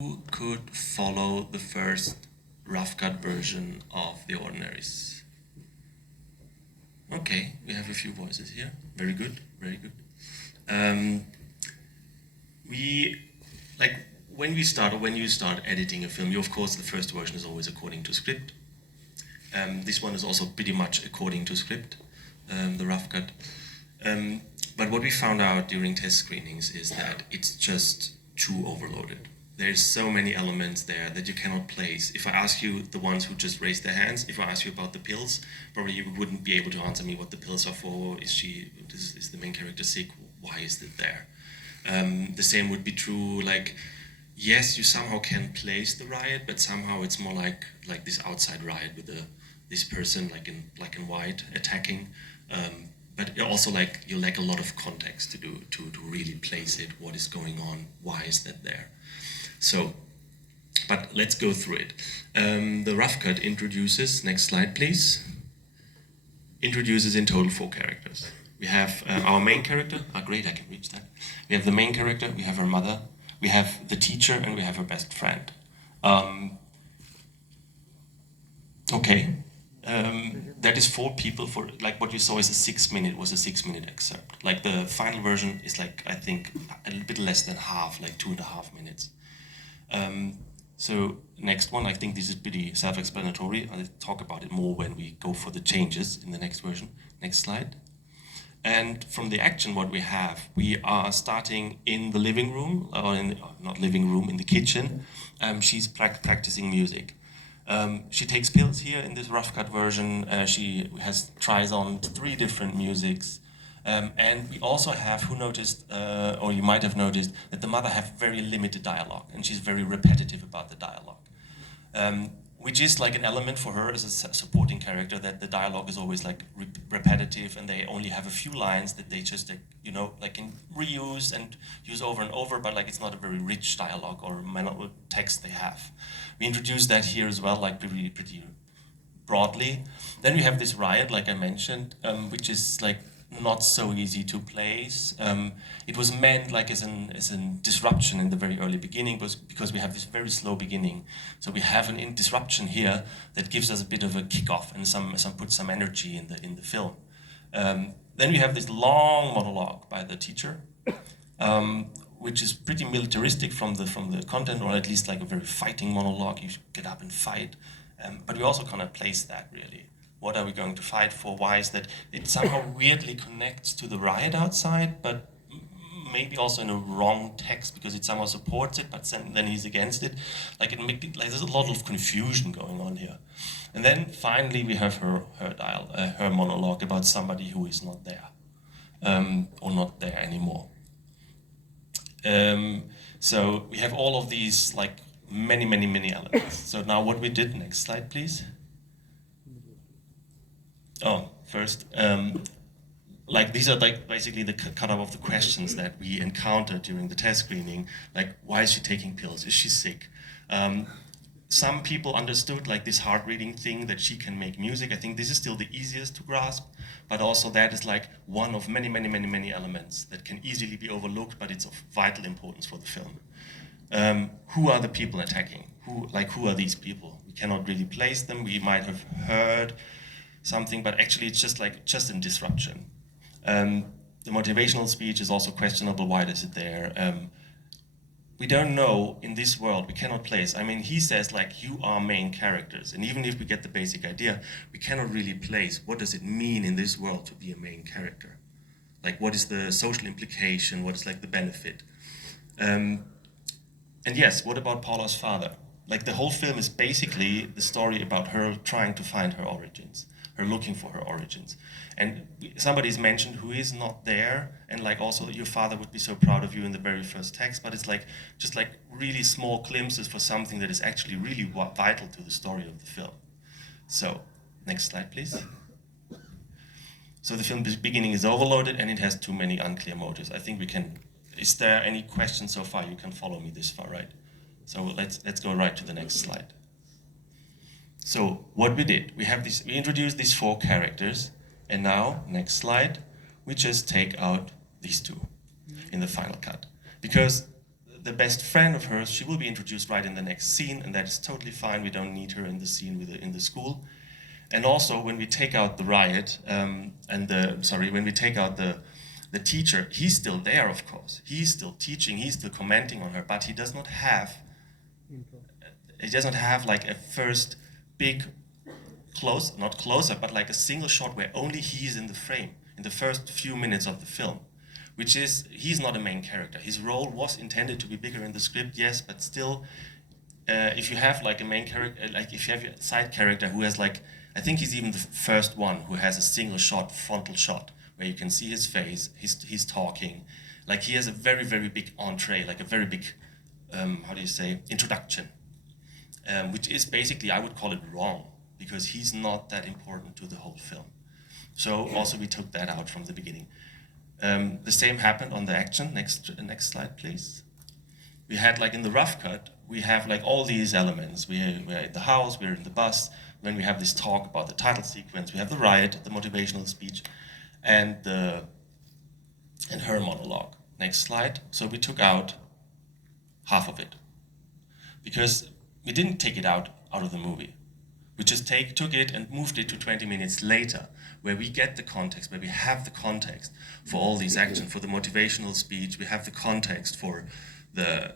Who could follow the first rough cut version of The Ordinaries? Okay, we have a few voices here. Very good, very good. When you start editing a film, of course the first version is always according to script. This one is also pretty much according to script, the rough cut. But what we found out during test screenings is that it's just too overloaded. There's so many elements there that you cannot place. If I ask you, the ones who just raised their hands, if I ask you about the pills, probably you wouldn't be able to answer me what the pills are for. Is the main character sick? Why is it there? The same would be true, like, yes, you somehow can place the riot, but somehow it's more like this outside riot with this person like in black and white attacking. But also like you lack a lot of context to really place it. What is going on? Why is that there? So, but let's go through it. The rough cut introduces, next slide please, introduces in total 4 characters. We have our main character, great, I can reach that. We have the main character, we have her mother, we have the teacher, and we have her best friend. That is 4 people for, like what you saw is a 6-minute excerpt. Like the final version is like, I think, a little bit less than half, like 2.5 minutes. So next one, I think this is pretty self-explanatory. I'll talk about it more when we go for the changes in the next version. Next slide. And from the action, what we have, we are starting in the living room, or not living room, in the kitchen. She's practicing music. She takes pills here in this rough cut version. She tries on 3 different musics. And we also have, who noticed, or you might have noticed, that the mother has very limited dialogue, and she's very repetitive about the dialogue. Which is like an element for her as a supporting character, that the dialogue is always like repetitive, and they only have a few lines that they just, can reuse and use over and over, but like it's not a very rich dialogue or text they have. We introduced that here as well, like pretty broadly. Then we have this riot, like I mentioned, which is like not so easy to place. It was meant like as a disruption in the very early beginning, because we have this very slow beginning. So we have an disruption here that gives us a bit of a kickoff and puts some energy in the film. Then we have this long monologue by the teacher, which is pretty militaristic from the content, or at least like a very fighting monologue. You should get up and fight. But we also kind of place that really. What are we going to fight for? Why is that? It somehow weirdly connects to the riot outside, but maybe also in a wrong text, because it somehow supports it, but then he's against it. There's a lot of confusion going on here. And then finally we have her monologue about somebody who is not there, or not there anymore. So we have all of these like many elements. So now what we did, next slide please. First, these are like basically the cut-up of the questions that we encountered during the test screening. Like, why is she taking pills? Is she sick? Some people understood like this heart reading thing, that she can make music. I think this is still the easiest to grasp, but also that is like one of many elements that can easily be overlooked, but it's of vital importance for the film. Who are the people attacking? Who are these people? We cannot really place them. We might have heard something, but actually it's just a disruption. The motivational speech is also questionable. Why is it there? We don't know in this world, we cannot place. I mean, he says like, you are main characters. And even if we get the basic idea, we cannot really place what does it mean in this world to be a main character? Like, what is the social implication? What is like the benefit? And yes, what about Paula's father? Like, the whole film is basically the story about her trying to find her origins, her looking for her origins. And somebody's mentioned who is not there, and like also your father would be so proud of you in the very first text, but it's like just like really small glimpses for something that is actually really vital to the story of the film. So, next slide please. So the film beginning is overloaded and it has too many unclear motives. I think we can, is there any questions so far? You can follow me this far, right? So let's go right to the next slide. So what we did, we introduced these 4 characters, and now, next slide, we just take out these 2 in the final cut. Because the best friend of hers, she will be introduced right in the next scene, and that is totally fine. We don't need her in the scene in the school. And also, when we take out the riot, when we take out the teacher, he's still there, of course. He's still teaching, he's still commenting on her, but he does not have like a first big not closer, but like a single shot where only he's in the frame in the first few minutes of the film, which is, he's not a main character. His role was intended to be bigger in the script, yes, but still, if you have like a main character, like if you have a side character who has like, I think he's even the first one who has a single shot, frontal shot, where you can see his face, he's talking, like he has a very, very big entree, like a very big, introduction, which is basically, I would call it wrong, because he's not that important to the whole film. So also we took that out from the beginning. The same happened on the action. Next slide, please. We had like in the rough cut, we have like all these elements. We're at the house, we're in the bus, then we have this talk about the title sequence, we have the riot, the motivational speech, and her monologue. Next slide. So we took out half of it, because we didn't take it out of the movie. We just took it and moved it to 20 minutes later, where we get the context, where we have the context for all these actions, for the motivational speech, we have the context for the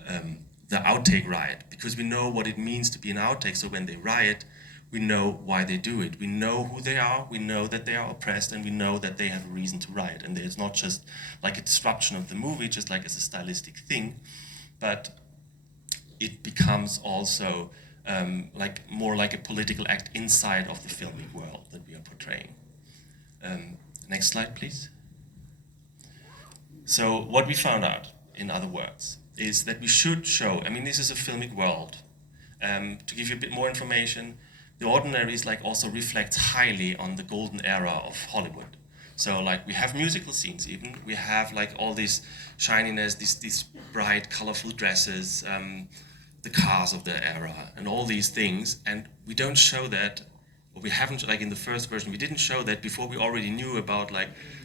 outtake riot, because we know what it means to be an outtake. So when they riot, we know why they do it. We know who they are, we know that they are oppressed, and we know that they have a reason to riot. And it's not just like a disruption of the movie, just like as a stylistic thing, but it becomes also more like a political act inside of the filmic world that we are portraying. Next slide, please. So what we found out, in other words, is that we should show, this is a filmic world. To give you a bit more information, The Ordinaries also reflects highly on the golden era of Hollywood. So we have musical scenes even, we have all this shininess, these bright, colorful dresses, the cars of the era, and all these things, and we don't show that, or we haven't, in the first version, we didn't show that before we already knew about,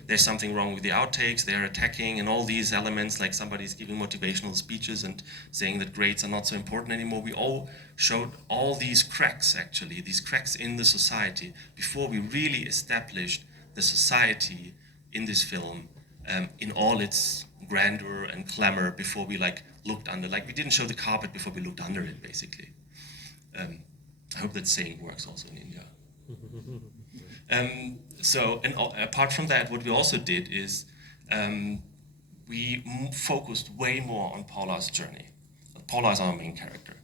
there's something wrong with the outtakes, they're attacking, and all these elements, somebody's giving motivational speeches and saying that grades are not so important anymore. We all showed all these cracks, actually, these cracks in the society, before we really established the society in this film, in all its grandeur and glamour, before we looked under, we didn't show the carpet before we looked under it, basically. I hope that saying works also in India. Apart from that, what we also did is we focused way more on Paula's journey. Paula is our main character.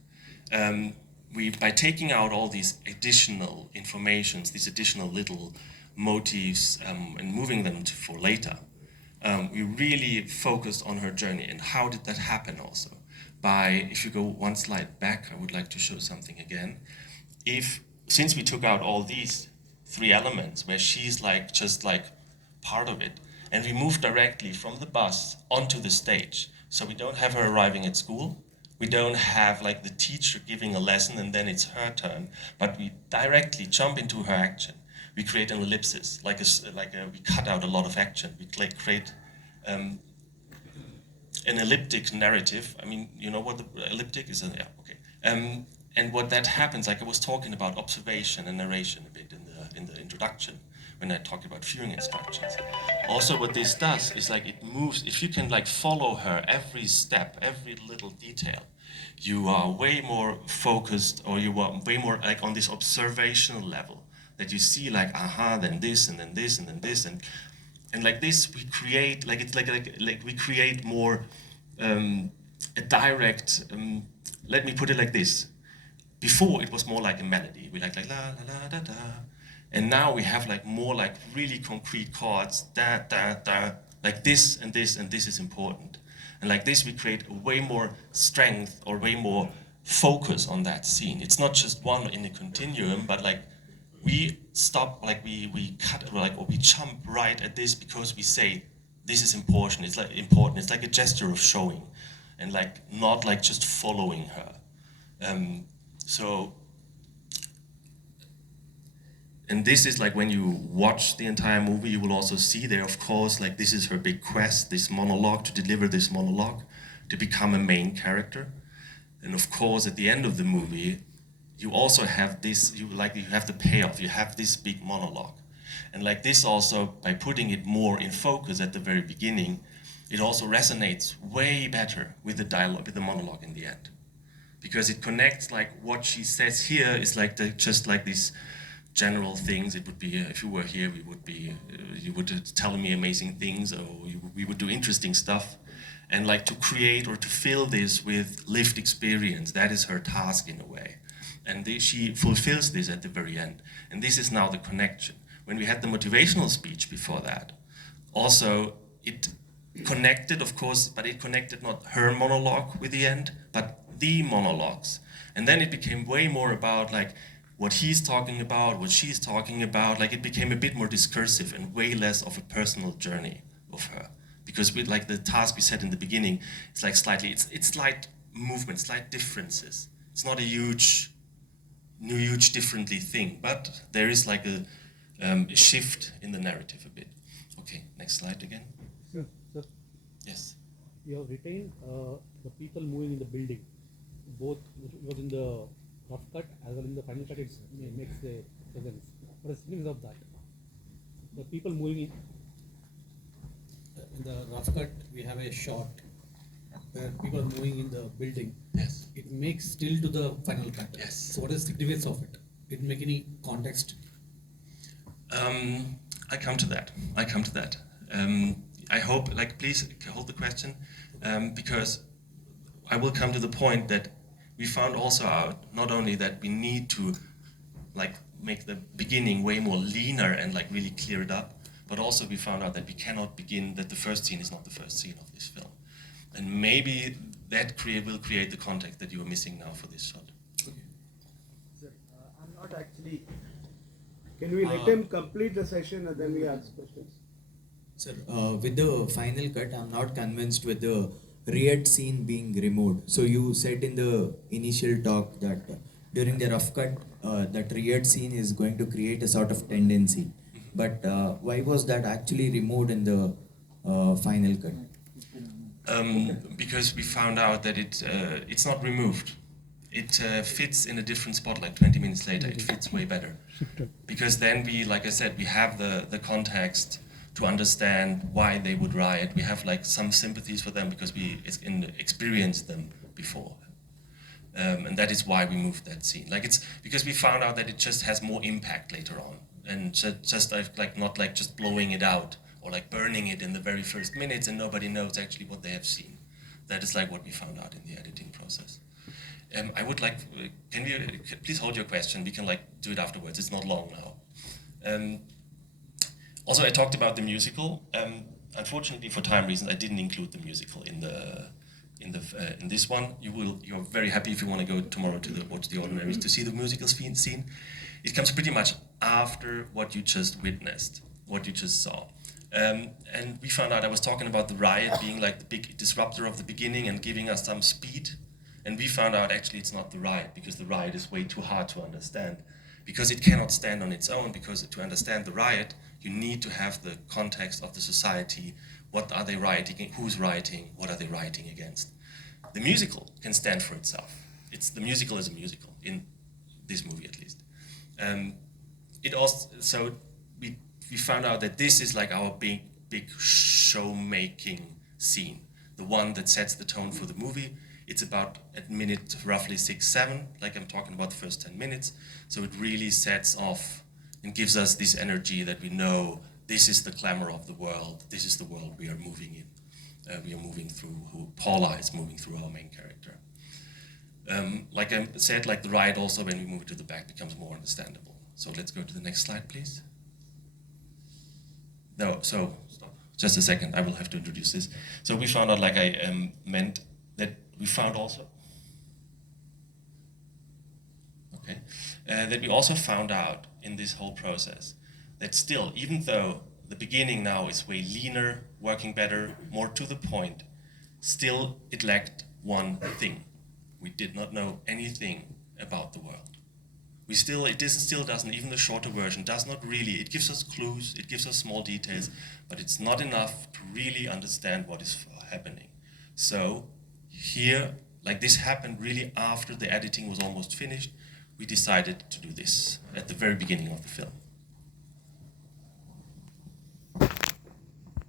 By taking out all these additional informations, these additional little motifs, and moving them for later, we really focused on her journey. And how did that happen also? If you go one slide back, I would like to show something again. Since we took out all these three elements where she's just part of it, and we moved directly from the bus onto the stage, so we don't have her arriving at school, we don't have the teacher giving a lesson and then it's her turn, but we directly jump into her action. We create an ellipsis, we cut out a lot of action. We create an elliptic narrative. You know what the elliptic is? Yeah, okay. And what that happens, I was talking about observation and narration a bit in the introduction when I talked about viewing instructions. Also, what this does is it moves. If you can follow her every step, every little detail, you are way more focused, or you are way more on this observational level, that you see then this and then this and then this, and this we create we create more a direct. Let me put it like this. Before it was more like a melody. We like la la la da da, and now we have more really concrete chords, da da da, this and this and this is important, and this we create way more strength or way more focus on that scene. It's not just one in a continuum, but we stop, we cut, or we jump right at this because we say this is important. It's important. It's a gesture of showing, and not just following her. And this is when you watch the entire movie, you will also see there, of course, this is her big quest, this monologue, to deliver this monologue. to become a main character. And of course, at the end of the movie, you also have this, you have the payoff, you have this big monologue. And like this also, by putting it more in focus at the very beginning, it also resonates way better with the dialogue, with the monologue in the end. Because it connects, like what she says here is like just like these general things. It would be, if you were here, we would be, you would tell me amazing things, or we would do interesting stuff. And like to create or to fill this with lived experience, that is her task in a way. And she fulfills this at the very end. And this is now the connection. When we had the motivational speech before that, also it connected, of course, but it connected not her monologue with the end, but the monologues. And then it became way more about like what he's talking about, what she's talking about. Like it became a bit more discursive and way less of a personal journey of her. Because with like the task we set in the beginning, it's like slightly, it's slight movements, slight differences. It's not a huge differently thing, but there is like a shift in the narrative a bit. Okay, next slide again. Sir, yes. You have retained the people moving in the building, both was in the rough cut as well in the final cut. It makes a presence. What is the significance of that? The people moving in the rough cut, we have a shot where people are moving in the building. Yes. It makes still to the final cut. Yes. So what is the significance of it? It make any context? I come to that. I hope, like, please hold the question, because I will come to the point that we found also out not only that we need to like make the beginning way more leaner and like really clear it up, but also we found out that we cannot begin, that the first scene is not the first scene of this film. And maybe that will create the context that you are missing now for this shot. Sir, I'm not actually. Can we let him complete the session and then we ask questions? Sir, with the final cut, I'm not convinced with the Riot scene being removed. So you said in the initial talk that during the rough cut, that Riot scene is going to create a sort of tendency. But why was that actually removed in the final cut? Because we found out that it's not removed. It fits in a different spot, like 20 minutes later. It fits way better. Because then we, like I said, we have the context to understand why they would riot. We have like some sympathies for them because we experienced them before. And that is why we moved that scene. Like it's because we found out that it just has more impact later on. And just like not like just blowing it out or like burning it in the very first minutes and nobody knows actually what they have seen. That is like what we found out in the editing process. I would like, can you please hold your question? We can like do it afterwards. It's not long now. Also, I talked about the musical. Unfortunately, for time reasons, I didn't include the musical in this one. You're very happy if you want to go tomorrow to watch The Ordinaries to see the musical scene. It comes pretty much after what you just witnessed, what you just saw. And we found out, I was talking about the riot being like the big disruptor of the beginning and giving us some speed. And we found out actually it's not the riot, because the riot is way too hard to understand. Because it cannot stand on its own, because to understand the riot, you need to have the context of the society. What are they rioting? Who's rioting? What are they rioting against? The musical can stand for itself. The musical is a musical, in this movie at least. So we found out that this is like our big show-making scene, the one that sets the tone for the movie. It's about at minute roughly 6-7, like I'm talking about the first 10 minutes. So it really sets off and gives us this energy that we know this is the clamor of the world. This is the world we are moving in. We are moving through, Paula is moving through our main character. Like I said, like the riot also, when we move it to the back, becomes more understandable. So let's go to the next slide, please. No, so stop. Just a second, I will have to introduce this. So we found out, like I meant, that we found also, that we also found out in this whole process that still, even though the beginning now is way leaner, working better, more to the point, still it lacked one thing. We did not know anything about the world. It still doesn't, even the shorter version does not really, it gives us clues, it gives us small details, but it's not enough to really understand what is happening. So here, like this happened really after the editing was almost finished. We decided to do this at the very beginning of the film.